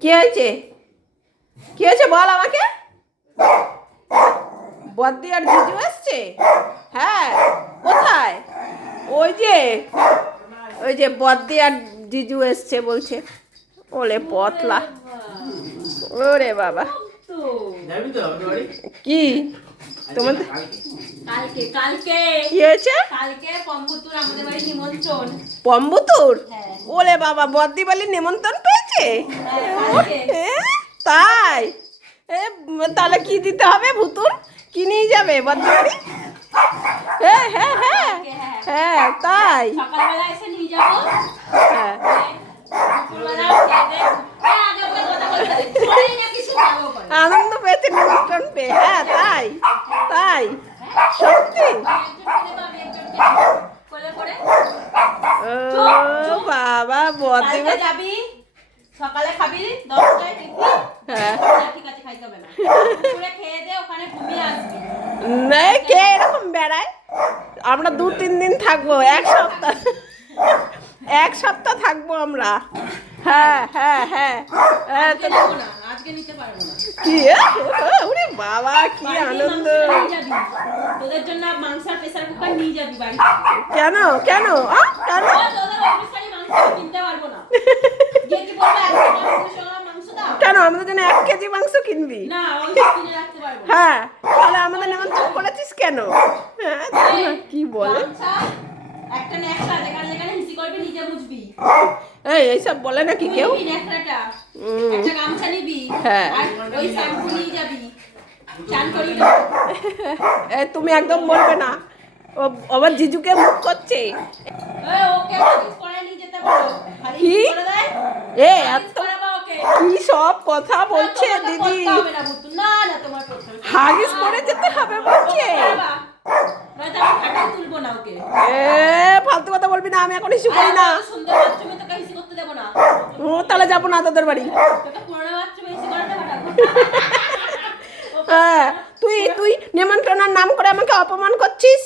কি হয়েছে? কি হয়েছে বল আমাকে। বদ্দি আর জিজু এসছে? হ্যাঁ, কোথায়? ওই যে ওই যে বদ্দি আর জিজু এসছে বলছে। ওলে পতলা, ওরে বাবা। কি তোমাদের কালকে কালকে কি হয়েছে? কালকে পম্বুতুর আমাদের বাড়ি নিমন্ত্রণ। পম্বুতুর? হ্যাঁ। ওলে বাবা, বদ্দি বলি নিমন্ত্রণ পেয়েছে? হ্যাঁ, কালকে। তাই? তাহলে কি দিতে হবে ভুতুর? কি নিয়ে যাবে বদ্দি বাড়ি? হ্যাঁ হ্যাঁ হ্যাঁ হ্যাঁ, তাই? সকালবেলা এসে নিয়ে যাবো। হ্যাঁ। দুপুরবেলা খেয়ে দিয়ে আগে ওকে কথা বলতে দে। শোনেই না কিছু যাবো বলে। আনন্দ পেয়েছে নিমন্ত্রণ পেয়ে? হ্যাঁ, তাই? তাই? সত্যি? কোলে করে ও বাবা, বদ্দি কালকে যাবি, সকালে খাবি 10টায় টিফিন। হ্যাঁ। ঠিক আছে, খাইতে হবে না। দুপুরে খেয়ে দে, ওখানে ঘুমিয়ে আসবি। কে এরকম বেড়ায়? আমরা 2-3 দিন থাকবো, এক সপ্তাহ। এক সপ্তাহ থাকবো আমরা। হ্যাঁ হ্যাঁ হ্যাঁ। আজকে নেবো না, আজকে নিতে পারবো না। কি ওরে বাবা, কি বাড়ি গিয়ে আনন্দ! মাংসটা নিয়ে যাবি। তোদের জন্য মাংস আর প্রেসার কুকার নিয়ে যাবি বাড়ি। কেন কেন কেন? তোদের অফিসেরই মাংস কিনতে পারবো না। গিয়ে কি বলবো, 1 টাকা মাংস দাও? কেন আমাদের জন্য 1 কেজি মাংস কিনবি? না, ওই কিনে রাখতে পারবো না। হ্যাঁ, তাহলে আমাদের নিমন্ত্রণ করেছিস কেন? হ্যাঁ, কি বলে? গামছা, একটা ন্যাকড়া, যেখানে যেখানে হিসি করবি নিজে বুঝবি। এইসব বলে নাকি তুই কেউ? নিবি ন্যাকড়াটা, একটা গামছা নিবি, হ্যাঁ। আর ওই শ্যাম্পু নিয়ে যাবি, চান করি। তুমি একদম বলবে না, ও আবার জিজুকে মুখ করছে। ওকে হাগিস করে নিয়ে যেতে বলো, খালি কি? করে দেয়। এত করাবা ওকে। কি সব কথা বলছে না, তোমাকে দিদি? করতে হবে না বুদ্ধু। না না, তোমার করতে হবে না। হাগিস পরে যেতে হবে বলছে? করবা। নয়তো আমি খাটিয়ে তুলবো না ওকে। ফালতু কথা বলবি না, আমি এখন হিসু করি না। আর সুন্দর বাথরুমে তোকে হিসি করতে দেবো না। তাহলে যাবো না তোদের বাড়ি। তোকে পুরোনো বাথরুমে হিসি করাতে পাঠাবো। হ্যাঁ, তুই তুই নিমন্ত্রণের নাম করে আমাকে অপমান করছিস।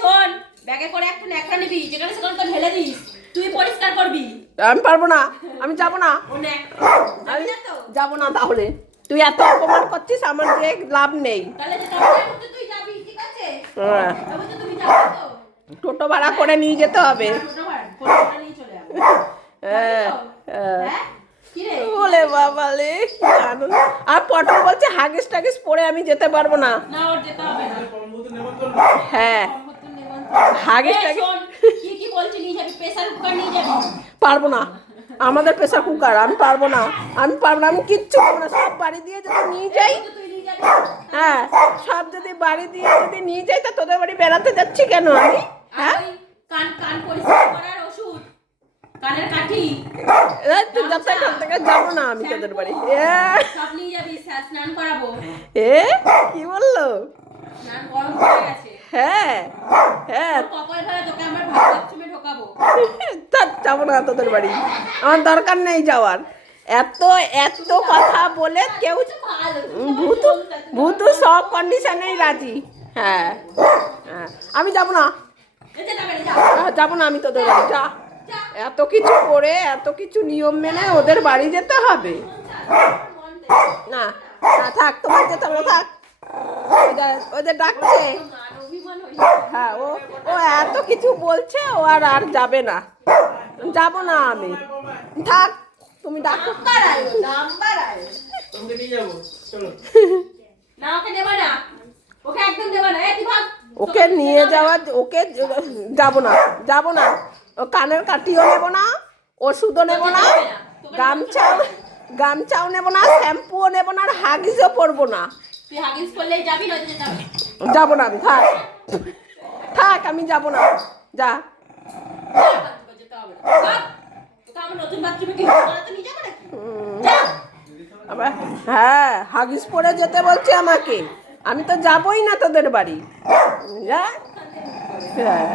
শোন, ব্যাগে করে একটা ন্যাকড়া নিবি, যেখানে সেখানে তো ঢেলে দিস, তুই পরিষ্কার করবি। আমি পারবো না, আমি যাবো না। ও ন্যাকড়া যাবি না তো? যাবো না তাহলে। তুই এত অপমান করছিস, আমার যে লাভ নেই। তাহলে যেতে হবে না, কিন্তু তুই যাবি, ঠিক আছে? তবে তো তুমি যাবে তো? টোটো ভাড়া করে নিয়ে যেতে হবে। টোটো ভাড়া করে নিয়ে চলে যাবো। হ্যাঁ? কি রে? বলে বাবা লে, কি আনন্দ! আর পটল বলছে হাগিস টাগিস পরে আমি যেতে পারবো না। না, ওর যেতে হবে না। হ্যাঁ, সম্পত্তির নিমন্ত্রণ। হাগিস টাগিস শোন, কি বলছি, নিয়ে যাবি, প্রেসার কুকার নিয়ে যাবি। পারবো না। আমাদের প্রেসার কুকার, আমি পারবো না। আমি পারবো না, আমি কিচ্ছু পারবো না। সব বাড়ি দিয়ে যদি নিয়ে যাই, তুই নিয়ে যাবি। হ্যাঁ, সব যদি বাড়ি দিয়ে যদি নিয়ে যাই, তা তোদের বাড়ি বেড়াতে যাচ্ছি কেন আমি? হ্যাঁ, আর ওই কান পরিষ্কার করার ওষুধ, কানের কাঠি, তুই যাতে এখান থেকে যাবো না আমি তোদের বাড়ি। সব নিয়ে যাবি, স্নান করাবো। কি বললো? স্নান গরম হয়ে গেছে। হ্যাঁ হ্যাঁ, কপাল ভাড়া তোকে আমার ভাত বাথরুমে ঢোকাবো। যাবো না তোদের বাড়ি, আমার দরকার নেই যাওয়ার। এত এত কথা বলে কেউ ভালো, ভূতু ভূতু সব কন্ডিশনেই রাজি। হ্যাঁ হ্যাঁ, আমি যাবো না। যাবো না আমি তোদের বাড়ি। যা, এত কিছু করে, এত কিছু নিয়ম মেনে ওদের বাড়ি যেতে হবে? না না, থাক, তোমার যেতে হবে না, থাক। ওদের ডাকছে। হ্যাঁ, ও ও এত কিছু বলছে, ও আর আর যাবে না। যাবো না আমি, থাক, তুমি ডাকো। না, ওকে নেবা না, ওকে একদম নেবা না। তুই ভাগ। ওকে নিয়ে যাওয়া, ওকে যাবো না, যাবো না। ও কানের কাঠিও নেবো না, ওষুধও নেবো না, গামছাও নেবো না, শ্যাম্পুও নেবো না, আর হাগিসও পরবো না। তুই হাগিস করলেই যাবি, নয়তো যেতে হবে। যাবো না আমি, থাক থাক, আমি যাবো না। যা। যেতে হবে না। ভাগ। তোকে আমার নতুন বাথরুমে কি করাতে নিয়ে যাবো নাকি? যা। আবার হ্যাঁ, হাগিস পরে যেতে বলছে আমাকে। আমি তো যাবোই না তোদের বাড়ি। যা। হ্যাঁ,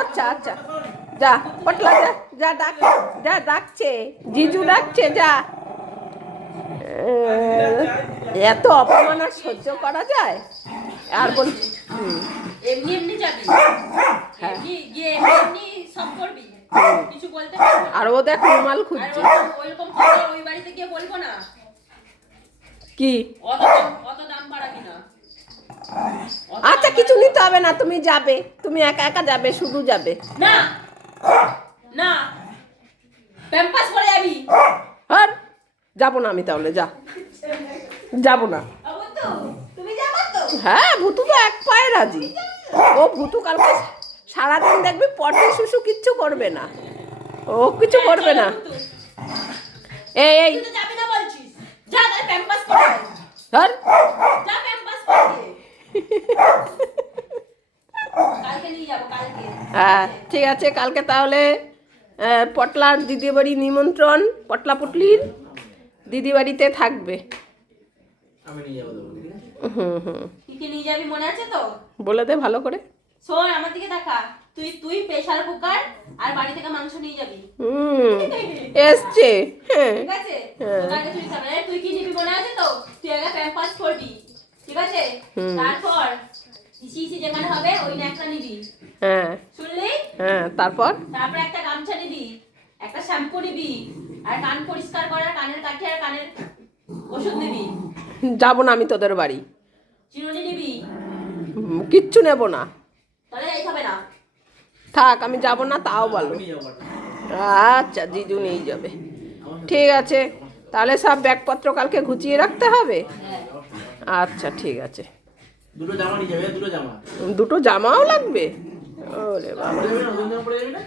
আচ্ছা আচ্ছা, যা পটলা, যা যা, যা ডাকছে, জিজু ডাকছে, যা। এত অপমান আর সহ্য করা যায়? আর বল, এমনি এমনি যাবি, এমনি গিয়ে এমনি সব করবি। কিছু বলতে পারবো না। আর ও দেখ রুমাল আর খুঁজছে ওইরকম কথা ওই বাড়িতে গিয়ে বলবো না। কি অত দাম বাড়াবি না। আচ্ছা কিছু নিতে হবে না, তুমি যাবে, তুমি একা একা যাবে, শুধু যাবে। না না প্যাম্পাস পরে যাবি। আর যাবো না আমি, তাহলে যা, যাবো না। তুমি যাবা তো? হ্যাঁ, ভুতু তো এক পায়ে রাজি। ও ভুতু কালকে সারাদিন দেখবি পটি শুশু কিচ্ছু করবে না, ও কিছু করবে না। এই তুই তো যাবি না বলছিস, যা তাহলে প্যাম্পাস পরে আয়। ধর যা প্যাম্পাস পরে দে। কালকে নিয়ে যাবো কালকে। হ্যাঁ ঠিক আছে, কালকে তাহলে পটলার দিদি বাড়ি নিমন্ত্রণ, পটলা পুটলির দিদি বাড়িতে থাকবে। আমি নিয়ে যাবো তোমাকে, ঠিক আছে? হুম কি কি নিয়ে যাবি মনে আছে তো? বলে দে ভালো করে। শোন আমার দিকে তাকা, তুই প্রেসার কুকার আর বাড়ি থেকে মাংস নিয়ে যাবি। এসছে। হ্যাঁ ঠিক আছে? হ্যাঁ। তোর আগে তুই খাবে। তুই কি নিবি মনে আছে তো? তুই আগে প্যাম্পাস করবি, ঠিক আছে? তারপর ইসি যেখানে হবে ওই ন্যাকড়া নিবি, হ্যাঁ শুনলি? হ্যাঁ তারপর তারপর একটা গামছা নিবি, একটা শ্যাম্পু নিবি, আর কান পরিষ্কার করার কানের কাঠি আর কানের ওষুধ নিবি। যাবো না আমি তোদের বাড়ি, চিরুনি নিবি। কিচ্ছু নেব না। তাহলে যাইতে হবে না। থাক, আমি যাব না তাও বলো। আমি নিয়ে যাবো পাটনা। আচ্ছা জিজু নিয়ে যাবে, ঠিক আছে। তাহলে সব ব্যাগপত্র কালকে গুছিয়ে রাখতে হবে। হ্যাঁ। আচ্ছা ঠিক আছে। দুটো জামা নিয়ে যাবে, দুটো জামা। দুটো জামাও লাগবে? ওরে বাবা, পরে যাবে না, নতুন জামা পরে যাবে না?